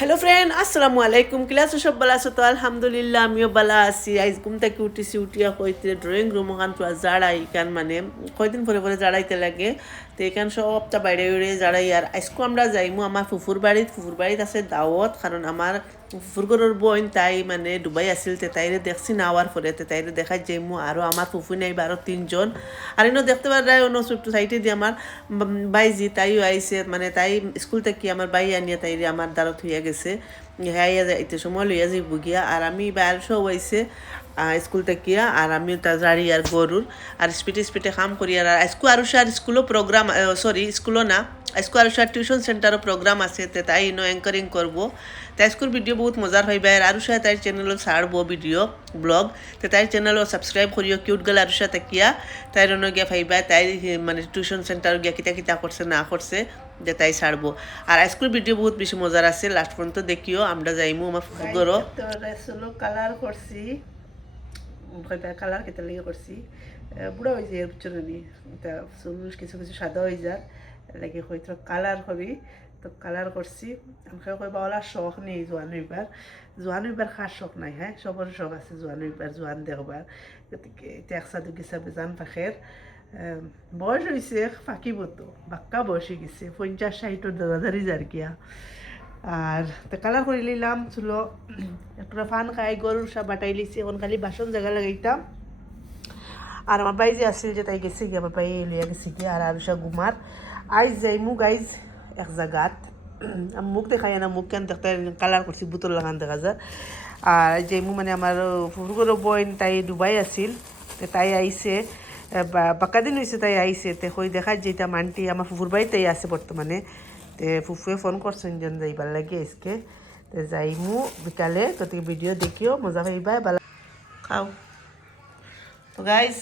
Hello friend, আসসালামু আলাইকুম। ক্লাসে সব ভালো আছো তো? আলহামদুলিল্লাহ, আমিও ভালো আছি। আজ ঘুম থেকে উঠিয়া কইতে ড্রয়িং রুম ওখান তো জাড়াই কান মানে কয়দিন পরে পরে জাড়াইতে লাগে। তো এখান সবটা বাইরে বাইরে জাড়াই। আর আজকে আমরা যাইমু আমার ফুফুর বাড়িত আছে দাওয়াত, কারণ আমার ফুফুর ঘরের বোন তাই মানে ডুবাই আসিল। তাইরে দেখছি না আওয়ার পরে তাইরে দেখাই যাইমু। আরও আমার ফুফু নাই, আরও 3 জন। আর এনে দেখতে পারে অন্য ছোট্ট সাইডে দিয়ে আমার বাইজি তাইও আইসে, মানে তাই স্কুল থেকে আমার বাই আনিয়া তাইরে আমার দ্বারত হইয়া গেছে। হ্যাঁ যাইতে সময় লইয়া যাইব গিয়া। আর আমি বাইর সব আইসে স্কুল থেকে। আর আমি তার গাড়ি আর গরুর আর স্পিডে কাম করি। আর আজকু আরও সার স্কুলও প্রোগ্রাম, সরি স্কুলও না, আজকু আরও সার টিউশন সেন্টারও প্রোগ্রাম আছে। তাই ইনো অ্যাঙ্কারিং করবো। তাই স্কুল ভিডিও বহুত মজার হইবে। আর আরও সাথে তাই চ্যানেলও ছাড়বো ভিডিও ব্লগ। তো তাই চ্যানেলও সাবস্ক্রাইব করিও। কিউট গেল আরও সাথে কিয়া তাই রনো গিয়া ভাইবা তাই মানে টিউশন সেন্টার গিয়া কিতা করছে না করছে যে তাই ছাড়বো। আর স্কুল ভিডিও বহুত বেশি মজার আছে, লাস্ট পর্যন্ত দেখিও। আমরা যাইমু আমার ফুফুগরও। কালার করছি, কালার কেটে লেগে করছি। বুড়া হয়ে যায় বুঝছো নি, চুল কিছু কিছু সাদা হয়ে যায় লাগে হয়তো কালার করি। তো কালার করছি। আমাকে কই বাওলা শখ নেই জোয়ান হইবার খাস শখ নাই। হ্যাঁ, সবার শখ আছে জোয়ান হইবার, জোয়ান দেখবার। গতিকে এটা একসাথে হিসাবে জান পাখের বয়স হয়েছে ফাঁকিব তো, বাক্কা বয়স হয়ে গেছে 50-60 দাদাদারি যার গিয়া। আর তো কালার করে নিলাম চুলো একটা ফান খাই, গরুর সব বাটাই লিছি। এখন খালি বাসন জায়গা লাগাইতাম। আর আমার বাই যে আসছিল যে তাই গেছে গিয়ে, আমার বাই লিয়া গেছে গিয়ে। আর আরুষা ঘুমার আইজ যাইমু গাইজ এক জায়গাত। মুখ দেখাই না, মুখ কেন দেখতে কালার করছি বোতল লাগান দেখা যায়। আর যাইমু মানে আমার ফুফুর বোন তাই ডুবাই আছিল। তাই আইসে বাক্কা দিন হয়েছে তাই আইসে। তে কই দেখা যেটা মানটি আমার ফুফুর বাড়িতেই আছে বর্তমানে। তে ফুফুয়ে ফোন করছেন যেন যাইবার লাগে আজকে। তো যাইমু বিকালে। তো ভিডিও দেখিও, মজা পাইবা, ভালো খাও। তো গাইজ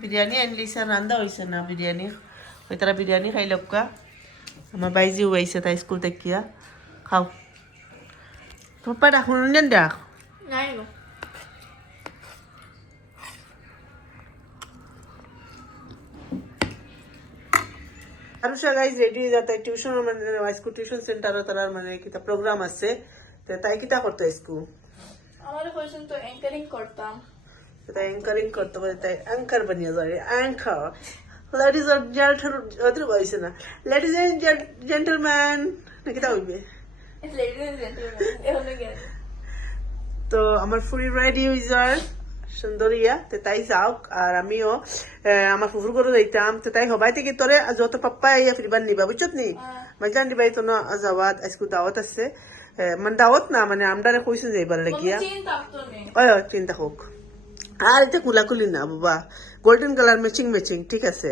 বিরিয়ানি আনলিছে, রান্দা হয়েছে না বিরিয়ানি। ওই তারা বিরিয়ানি খাই লোকা। আমার বাইজিও আইসে তাই স্কুল দেখিয়া। খাও তোমার পা ডাকুন ডাক আরুষা গাইজ রেডি হয়ে যাতে টিউশন, মানে স্কুল টিউশন সেন্টারও তার মানে কিতা প্রোগ্রাম আছে। তো তাই কিতা করতো স্কুল আমার কোয়েশ্চন তো অ্যাঙ্কারিং করতাম। তাই অ্যাঙ্কারিং করতে পারে, তাই অ্যাঙ্কার বানিয়ে যাবে। অ্যাঙ্কার লেডিজ আর জেন্টল ওদের বয়সে না, লেডিজ এন্ড জেন্টলম্যান না কিতা হইবে। লেডিজ এন্ড জেন্টলম্যান এখন গেল। তো আমার ফুল রেডি হয়ে যায় সুন্দরিয়া। তো তাই যাওক। আর আমিও আমার ফুফুর করে যাইতাম। তো তাই হবাই থেকে তোরে যত পাপ্পা ইয়া ফিরবার নিবা বুঝছত নি মাইজান দিবাই তো না যাওয়াত আজকে দাওয়াত আছে। মানে দাওয়াত না, মানে আমরা কইছো যাইবার লাগিয়া। ওই চিন্তা হোক। আর এটা কুলাকুলি না বাবা, গোল্ডেন কালার ম্যাচিং ঠিক আছে।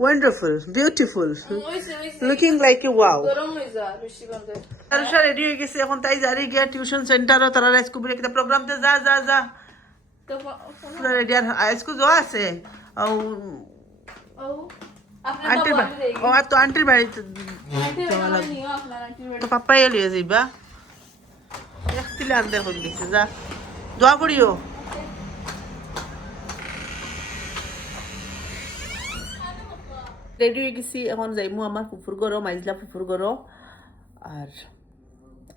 Wonderful, beautiful, looking like a wow. Arusha ready হয়ে গেছে এখন। তাই জারি গিয়া টিউশন সেন্টারও তারা স্কুল বলে কিতা প্রোগ্রাম তে যা পুরা রেডি। আর স্কুল যাওয়া আছে আন্টির বাড়ি। ও তো আন্টির বাড়িতে তো পাপ্পাই লিয়ে যাইবা। একতিলে আনতে হয়ে গেছে, যা দোয়া করিও। রেডি হয়ে গেছি এখন যাইমু আমার ফুফুর ঘরও, মাইজলা ফুফুর ঘরও। আর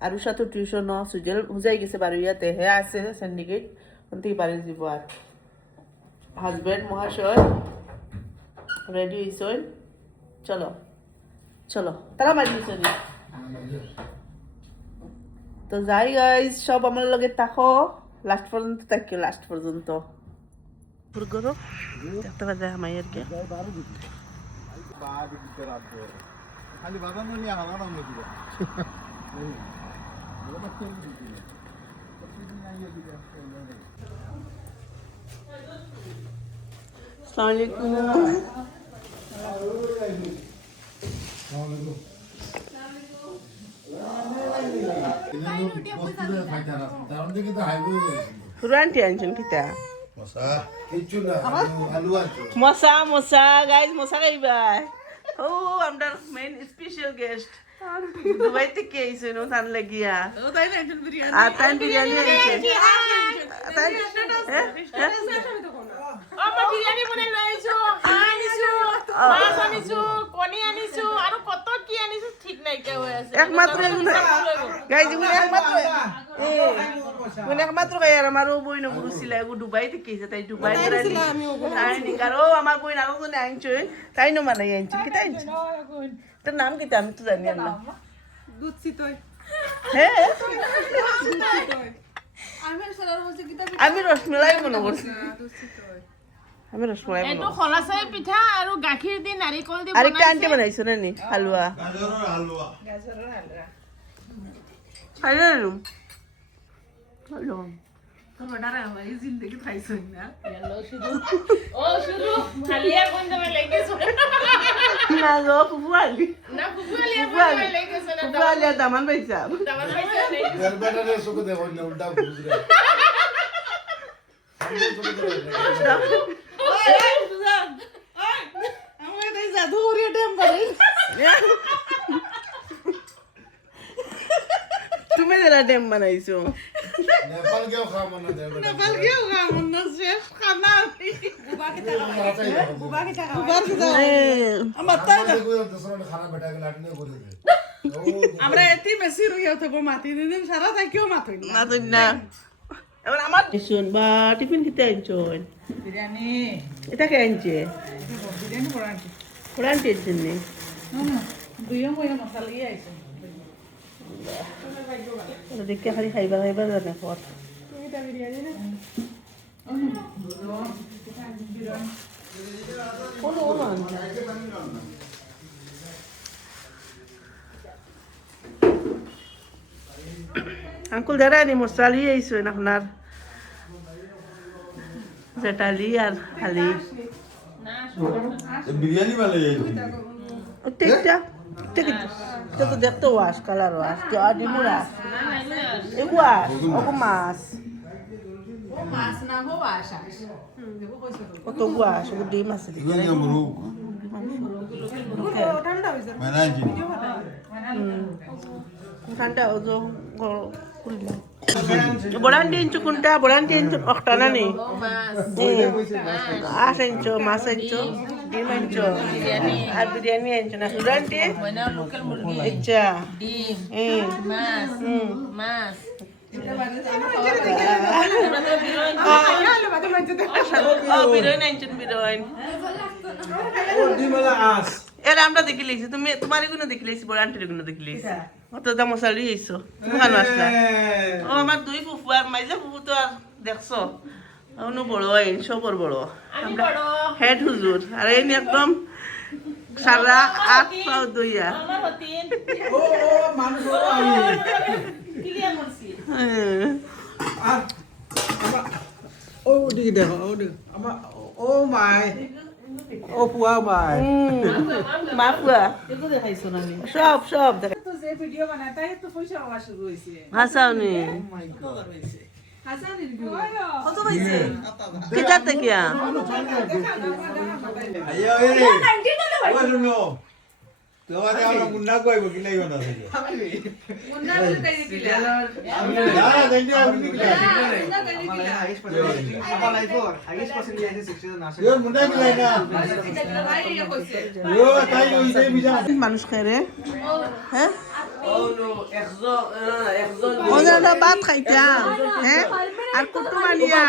আরুষা তো টিউশনও সুজেল হুজাই গেছে বারুইয়াতে, হে আছে সিন্ডিকেট ওখান থেকে বাড়ি যাব। আর হাজব্যান্ড মহাশয় রেডি হয়েছেন, চলো তারা মারিয়েছে। তো যাই গাইজ সব আমার লগে তাকো লাস্ট পর্যন্ত, তাকিও লাস্ট পর্যন্ত। ফুফুর ঘরও দেখতে পাওয়া যায় মাইয়ের কে। খালি বাবা নলি হালা নাম দিবা আসসালামু আলাইকুম। হুরান্টি আনছেন কিতা মশা গাইজ, মশা খাইবা। ও আমরা মেইন স্পেশাল গেস্ট দুবাই থেকে আইছেন ও তান লাগিয়া। আর তান বিরিয়ানি আইছে। আমার বিরিয়ানি বনে লাইছো, আনিছো, মাছ আনিছো, কনি আনিছো, আর কত কি আনিছো ঠিক নাই কে হই আছে। একমাত্র গাইজ মনে একমাত্র খাই আর আমারও বই নগুরু ছিল এগু দুবাই থেকে এসে তাই দুবাই আর ও আমার বই আরো জনে আনছো তাই নো মানে আনছো কি তাই তোর নাম কি আমি তো জানি না হ্যাঁ আমি রসমালাই মনে করছি আমি রসমালাই মনে এইটো খলাচাই পিঠা আৰু গাখীৰ দি নাৰিকল দি আরেকটা আন্টি বানাইছো না নি হালুয়া গাজৰৰ হালুৱা খাইলাম হ্যালো ও শুধু ভালিয়া কোন যাবে লাগিছে না গো ফুফু আলি না ফুফালিয়া কোন লাগিছে না ফুফু আলি দামান পাইছা দামান পাইছে নাই গরবাটারে সুকো দেখো না উল্টা বুঝরে তুমি যারা ডেম বানাইছো নেপাল গেও খাবো না দেব নেপাল আমার তাই দসরা খানা বেটা কে লাটনে করে দে আমরা এতি মেসি রইয়া থাকবো মাতি দিন সারা থাকিও মাতই না না তো না এবার আমার শুন বা টিফিন খেতে আনছন বিরিয়ানি এটা কে আনছে বিরিয়ানি পড়ান্তি কোরআন টেনশন নেই দুইও মইয়া মশলা ইয়ে আইছে দেখে খালি খাইবা জানে কত এটা বিরিয়ানি না কোনো আঙ্কুল দাঁড়ায় নি মশালি আইসো আপনার জেটালি আর খালি বিরিয়ানি বানাই টেকটা টেকটা তো দেখতে ওয়াশ কালার ওয়াশ তো ডিমু রাস এগু ওয়াশ ওগু মাছ ও মাছ না হো আশা কত ওয়াশ ওগু ডিম আছে ইগন আমরু ঠান্ডা হইছে মানাজি ঠান্ডা ওজো কুলিলা বড়ান দিনছো কোনটা বড়ান দিনছো অক্টানা নি আশ আনছো মাছ আনছো ডিম আনছো আর বিরিয়ানি আনছো না সুরান্টি মানে লোকাল মুরগি আচ্ছা ডিম মাছ মাছ বিরোইন আনছেন বিরোইন এর আমরা দেখি লিখছি তুমি তোমার এগুলো দেখি লিখছি বড় আন্টির এগুলো দেখি লিখছি অত দাম মশালি এইছো তুমি কেন আসলা ও আমার দুই ফুফু আর মাইজা ফুফু তো আর দেখছো অনু বড় আইন সবর বড় আমরা হেড হুজুর আর এই একদম সারা 8 পাও দইয়া আমার হতিন ও মানুষ আমি ক্লিয়ার করছি ও দিকে দেখো ও দিকে আমার ও মাই ও পুয়া মাই মা পুয়া এগুলো দেখাইছো না আমি সব দেখ তো যে ভিডিও বানায় তাই তো পয়সা হওয়া শুরু হইছে হাসাওনি হাসান রিভিউ কত পাইছে কেটা তেকিয়া আইয়া এরে ওই শুনো তোমারে আমরা মুন্না কইব কি লাইব না থেকে মুন্না বলে তাই দিলা না গঞ্জা আপনি কি লাইব মুন্না তাই দিলা apa laifor highest percentage is 60 na ইও মুন্না কি লাইব না ভাই ইয়া কইছে ইও তাই ওই বিজা মানুষ খায় রে হ্যাঁ no exo ওনারা ভাত খাইতাম হ্যাঁ আর কুটুমানিয়া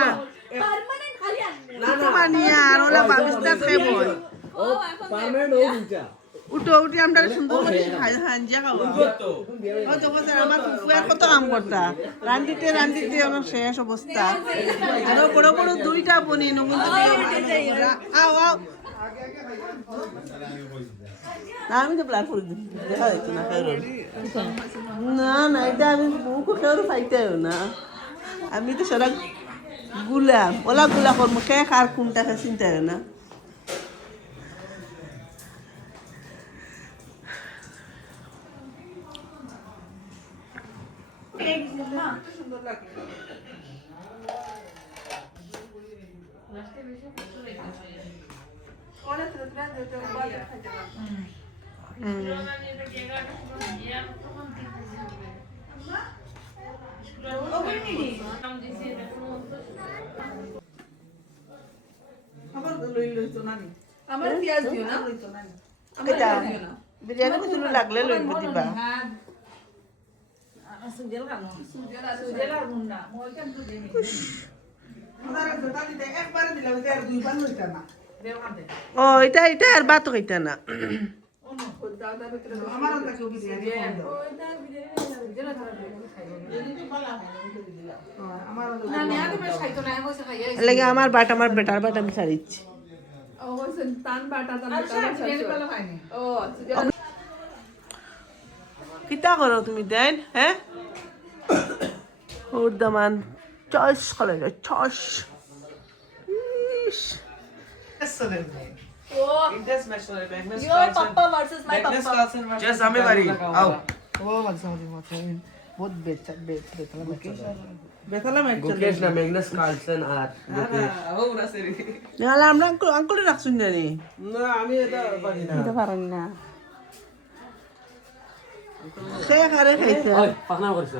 পার্মানেন্ট খালি আনবে কুটুমানিয়া আর ওলা বাবিস্তার খাইব permanent ho dincha উঠি আমরা সুন্দর করে হাঞ্জিয়া খাওয়া ও যখন আমার ফুফুয়ার কত কাম করতা রান্দিতে আমার শেষ অবস্থা আরো বড় বড় দুইটা বনি নগুন আও না আমি তো প্ল্যান করে দিই দেখা যাচ্ছে না না এটা আমি কোথাও পাইতেও না আমি তো সারা গুলাম ওলা গুলা করবো খেয়ে আর কোনটা চিন্তা হয় না আমার পেঁয়াজ দিও না বিরিয়ানি কিছু লাগলে লইব দিবা সুজেল খানো সুজেল আর মুন্না মই কেন তো দেমি একবারে দিলাম এটা আর দুইবার লইতা না দেও খাতে ও এটা এটা আর বাত কইতা না আমার ওটা কেউ বিরিয়ানি না নিয়া তো বেশ খাইতো না হইছে খাইয়া লাগে আমার বাট আমার বেটার বাট আমি ছাড়িচ্ছি ও হইছে তান বাটা তান আর সব বিরিয়ানি পালো খাইনি ও সুজেল কিতা করো তুমি দেন হ্যাঁ ওর দামান চস খালে চস ও your papa versus my papa Just हमें बारी आओ वो मत समझ मत बहुत बेतला में Gukesh na Magnus Carlsen আর ও না সেরি নাহলে আমরা আঙ্কুলে রাখছুন জানি না আমি এটা পারি না এটা পারেন না সে খারে খাইছে ওই পাখনা করছো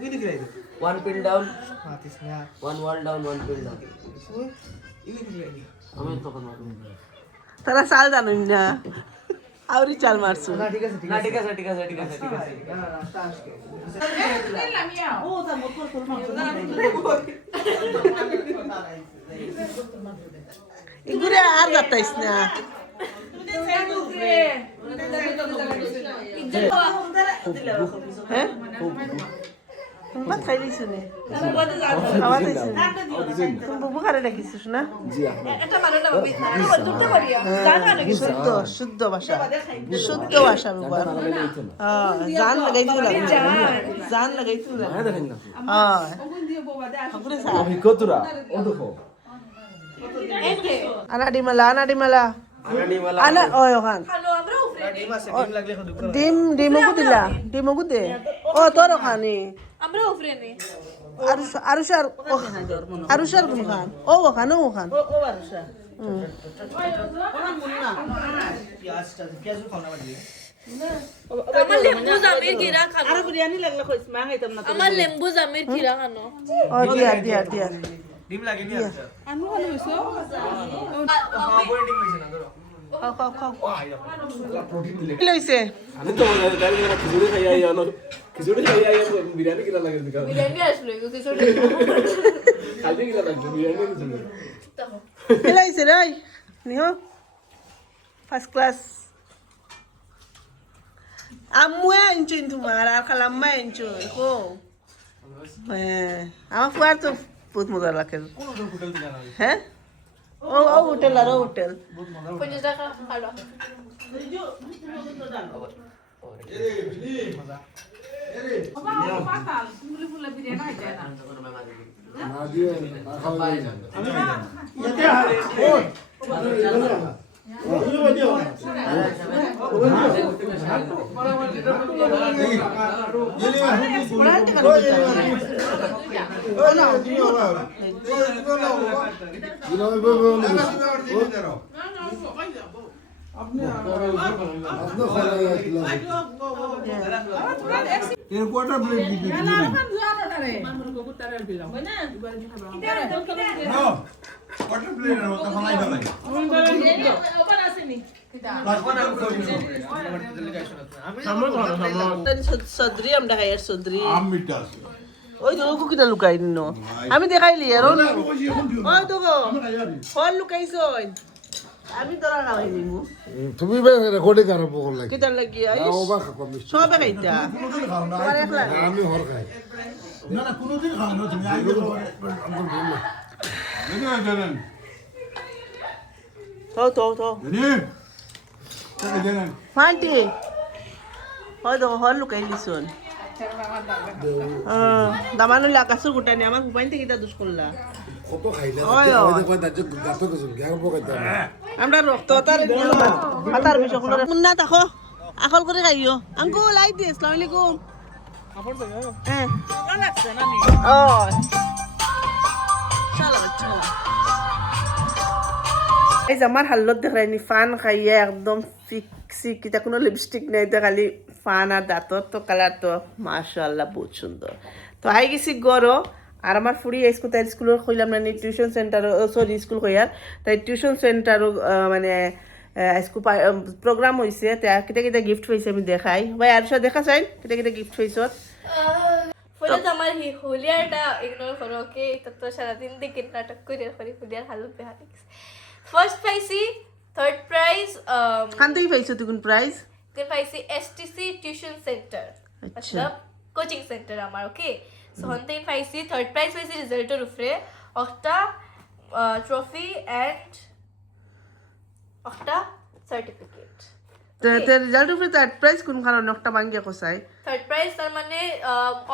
কি দিলাই one pin down মাতিস না one wall down one pin down ইনি দিলাই আমি তখন মারব তারা চাল জানুন না আউরি চাল মারছু না ঠিক আছে ঠিক আছে ঠিক আছে ঠিক আছে ঠিক আছে রাস্তা আসকে ও তা মোটর কোন ইগুরে আর যাতাইস না হ্যাঁ ভাত খাই দিছো নে খাওয়া দিছো তুমি বুবু খারে রাখিছিস না এটা মারোটা বিত না এটা দুটো করিয়া জানা নাকি শুদ্ধ শুদ্ধ ভাষা শুদ্ধ ভাষা ব্যবহার জান লাগাইছো জান লাগাইছো হ্যাঁ ঠাকুরে সা অভিজ্ঞতা ও দেখো এনকে আনাডিমালা আগানি वाला আনা ওই ওখান খালো আমরা উফরে ডিমা সেটিং লাগলে খুব ডিমগু দিলা ডিমগু দে ও তোর ওখানে আমরা উফরে নে আরুষার কোন খান ও ওখানে ওখান পেঁয়াজটা পেঁয়াজও খাওয়া বাড়ি আমার লেম্বু জামির কিরা খানো আর বিরিয়ানি লাগলে কইস মা খাইতাম না আমার লেম্বু জামির কিরা খানো ও দিয়া ডিম লাগে নি আচ্ছা আমি ভালো হইছো হ্যাঁ বড় ডিম হইছে না ধরো খাও কি লইছে আমি তো দাঁড়িয়ে দাঁড়িয়ে খিচুড়ি খাই আই আনো খিচুড়ি খাই আই বিরিয়ানি কিলা লাগে দিকা বিরিয়ানি আসলো কিছু খাইতে কিলা লাগে বিরিয়ানি খিচুড়ি কি লইছে রে নিও ফার্স্ট ক্লাস আমুয়া ইঞ্চিন তোমার আর খালাম্মা ইঞ্চো কো হ্যাঁ আমার ফুয়ার তো বহুত মজা লাগে হ্যাঁ ও হোটেল আর হোটেল 50 টাকা খালো এর কোয়ার্টার প্লেট দিবি না কোয়ার্টার প্লেট এর মতো খালাই দাও সদরি আমরা খাই আর সদরি আম মিটা আছে ওই তো ওকে কিটা লুকাই নিন আমি দেখাইলি আর ওই তো গো ফল লুকাইছ আমি তোরা খাওয়াই নিমু তুমি রেকর্ডিং আরম্ভ করলে কিটা লাগি সবে খাইতা কোনোদিন খাও না তোমার একলা আমি হর খাই না না কোনোদিন খাও না তুমি আইলে জানেন তো জানেন ফান্টি হয় তো হল লুকাই দিছন দামানো লাগাছো গোটা নি আমার হুবাইন থেকে দুষ করলা কত খাইলে ওই গাত গেছিল গ্যাং পকাইতে আমরা রক্ত তার মাতার বিষয় কোনো মুন্না তাকো আকল করে খাইও আঙ্কুল আই দি আসসালামু আলাইকুম হ্যাঁ লাগছে না নি ও চলো চলো এই যে আমার হাল্লত দেখায়নি ফান খাইয়ে একদম ফিক্সি কিটা কোনো লিপস্টিক নেই তো খালি ফান আর দাঁতর তো কালার তো মাশাআল্লাহ বহুত সুন্দর তো আই গেছি গরো আর আমার ফুড়ি স্কুল তাই স্কুলের কইলাম না টিউশন সেন্টার সরি স্কুল কইয়ার তাই টিউশন সেন্টারও মানে আজকে প্রোগ্রাম হয়েছে কেটে কেটে গিফট পাইছে আমি দেখাই ভাই আর সব দেখা চাই কেটে কেটে গিফট পাইছ ফলে তো আমার হোলিয়ারটা ইগনোর করো ওকে এটা তো সারাদিন দেখে নাটক করে হোলিয়ার হালু বেহারি ফার্স্ট পাইছি থার্ড প্রাইজ খান থেকে পাইছো তুই কোন প্রাইজ then পাইছি এসটিসি টিউশন সেন্টার मतलब কোচিং সেন্টার আমার ওকে সো হন্তে পাইছি থার্ড প্রাইজ পাইছি রেজাল্টের উপরে একটা ট্রফি এন্ড একটা সার্টিফিকেট তে রেজাল্ট উপরে থার্ড প্রাইজ কোন কারণে একটা ভাঙ্গিয়া কসাই থার্ড প্রাইজ তার মানে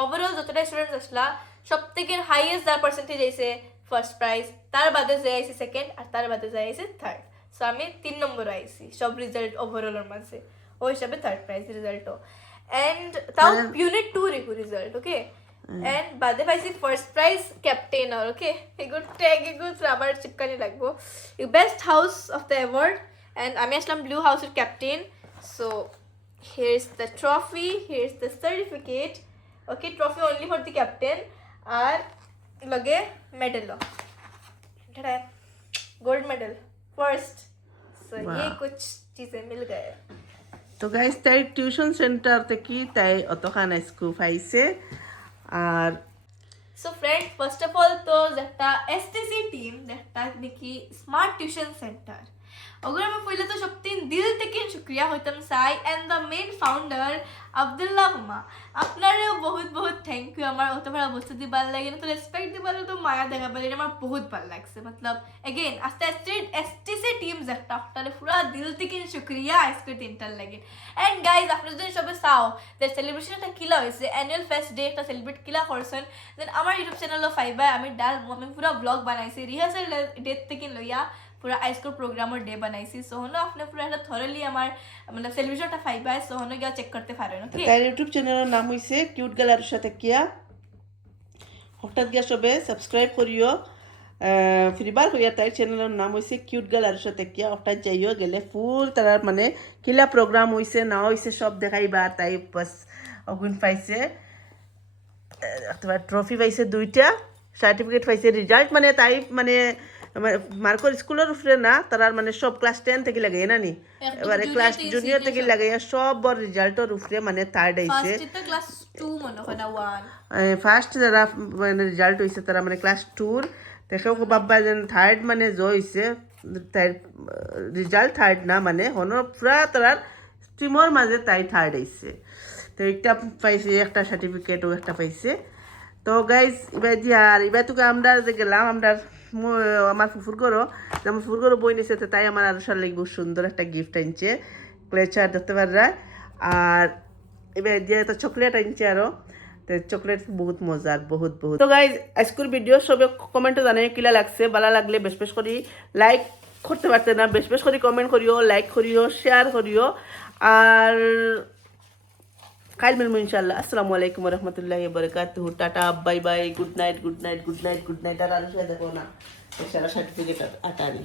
ওভারঅল যতটা স্টুডেন্টস আসলা সবথেকে হাইয়েস্ট যার পার্সেন্টেজ আইছে ফার্স্ট প্রাইজ তার বাদে যে আইছে সেকেন্ড আর তার বাদে যে আইছে থার্ড সো আমি 3 নম্বর আইছি সব রেজাল্ট ওভারঅলের মাঝে ওই হিসাবে থার্ড প্রাইজ রেজাল্টও এন্ড তাও ইউনিট 2 রেকো রেজাল্ট ওকে এন্ড বাদে পাইছি ফার্স্ট প্রাইজ ক্যাপ্টেন আর ওকে এগুড ট্যাগ এগুড রাবার চিপকানি লাগবো best house of the award and আমি আসলাম ব্লু হাউসের captain so here's the trophy, here's the certificate. Okay, trophy only for the captain. और लगे medal लो Dhadda gold medal first. So ये कुछ चीजें मिल गए. তো গাইস তাই টিউশন সেন্টার থেকে তাই অতখান স্কুল পাইছে আর So friend, first of all तो जट्टा STC team जट्टा निकी smart tuition center. अगर मैं पहले तो शक्ति दिल থেকে শুকরিয়া হইতাম চাই and the main founder Abdullah Huma আপনারেও বহুত বহুত থ্যাংক ইউ আমার অত বড় বস্তু দি ভাল লাগে না তো রেসপেক্ট দি ভালো তো মায়া দেখা পারে আমার বহুত ভাল লাগছে मतलब अगेन আস্তে আস্তে এসটিসি টিম একটা আপনারে পুরো দিল থেকে শুকরিয়া আজকে তিনটার লাগে এন্ড গাইস আপনারা যদি সবে চাও যে সেলিব্রেশনটা কিলা হইছে অ্যানুয়াল ফেস্ট ডে একটা সেলিব্রেট কিলা করছেন দেন আমার ইউটিউব চ্যানেলে ফাইবা আমি পুরো ব্লগ বানাইছি রিহার্সাল ডেট থেকে লইয়া पूरा आइसक्रीम प्रोग्राम और डे बनाई सोहनो आपने पूरा এটা থরলি আমার मतलब সেলিব্রেশনটা ফাইবা সোহনো গিয়া চেক করতে পারেন ওকে তাই ইউটিউব চ্যানেলের নাম হইছে কিউট গার্ল সাথে কিয়া হঠাৎ গিয়া সবে সাবস্ক্রাইব করিও ফ্রিবার হইয়া তাই চ্যানেলের নাম হইছে কিউট গার্ল সাথে কিয়া হঠাৎ যাইও গেলে ফুল তার মানে কিলা প্রোগ্রাম হইছে না হইছে সব দেখাইবা তাই বাস অগুন পাইছে ট্রফি পাইছে 2টা সার্টিফিকেট পাইছে রেজাল্ট মানে তাই মানে মার্কর স্কুলের উপরে না তার মানে সব ক্লাস 10 থেকে লাগাই না নি এবারে ক্লাস জুনিয়র থেকে লাগাই সব বড় রেজাল্টের উপরে মানে থার্ড আইছে ফার্স্ট তো ক্লাস 2 মনে হয় না 1 ফার্স্ট যারা মানে রেজাল্ট হইছে তারা মানে ক্লাস 2 দেখো বাবা যেন থার্ড মানে হইছে তার রেজাল্ট থার্ড না মানে হনো পুরা তার টিমর মাঝে তাই থার্ড আইছে তো একটা পাইছে একটা সার্টিফিকেট ও একটা পাইছে তো গাইস এবার তো আমরা যে গেলাম আমরা আমার ফুফুর করো আমার ফুফুর করো বই নিয়েছে তাই আমার আরো সার লাগবে সুন্দর একটা গিফট আনছে ক্লেচার দেখতে পাররা আর এবার দিয়ে তো চকলেট আনছে আরো তো চকলেট বহুত মজার বহুত বহুত তো গাইজ আজকের ভিডিও সবে কমেন্টে জানাই কিলা লাগছে ভালো লাগলে বেশ বেশ করি লাইক করতে পারতে না বেশ বেশ করে কমেন্ট করিও লাইক করিও শেয়ার করিও আর কাল মিলবো ইনশাল্লাহ আসসালামু আলাইকুম রহমতুল্লাহি বারাকাতুহু tata bye bye good night good night good night good night আর আরো দেখো না সারা সার্টিফিকেট আটারি